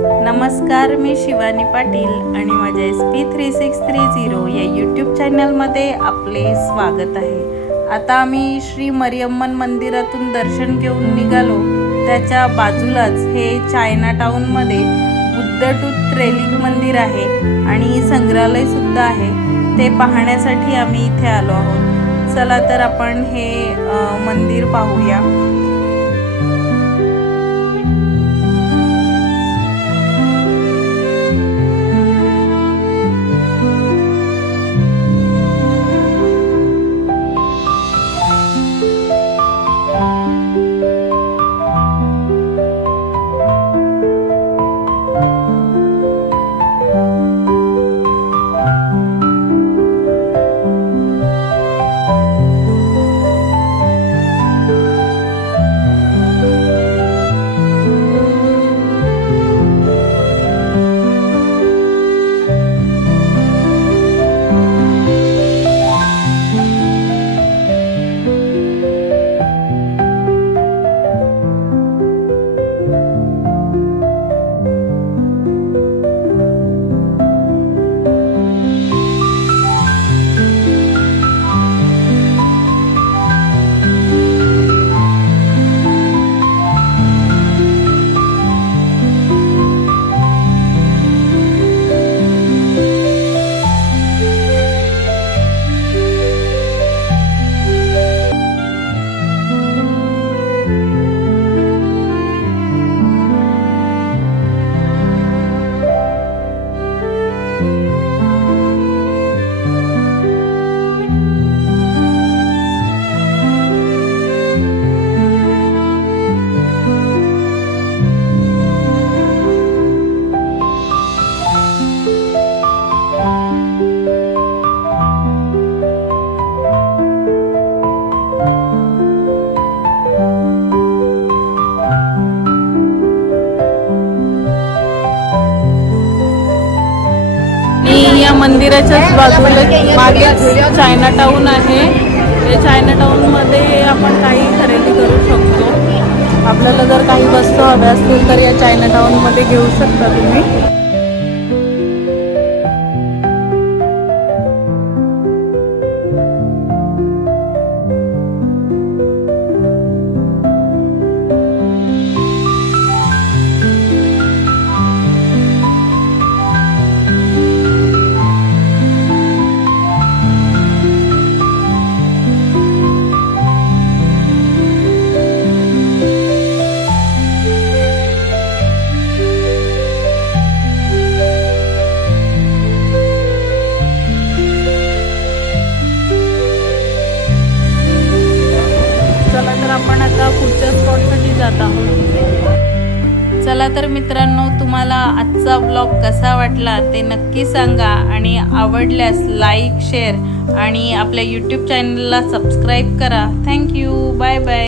नमस्कार, मी शिवानी पाटील आणि माझ्या SP3630 या यूट्यूब चॅनलमध्ये आपले स्वागत आहे। आता आम्ही श्री मरियम्मन मंदिरातून दर्शन घेऊन निघालो। त्याच्या बाजूलाच हे चायना टाउनमध्ये बुद्ध टूथ ट्रेलिंग मंदिर आहे आणि संग्रहालय सुद्धा आहे। ते पाहण्यासाठी आम्ही इथे आलो आहोत। चला तर आपण हे मंदिर पाहूया। मंदिराच्याच बाजूला मागेच चायना टाउन आहे। या चायना टाउन मध्ये आपण काही खरेदी करू शकतो। आपल्याला जर काही वस्तू हव्या असतील तर या चायना टाउन मध्ये घेऊ शकता तुम्ही। आपण आता पुढच्या स्पॉटसाठी जात आहोत। चला तर मित्रांनो, तुम्हाला आजचा व्लॉग कसा वाटला ते नक्की सांगा आणि आवडल्यास लाईक, शेअर आणि आपल्या यूट्यूब चॅनलला सबस्क्राईब करा। Thank you, bye bye.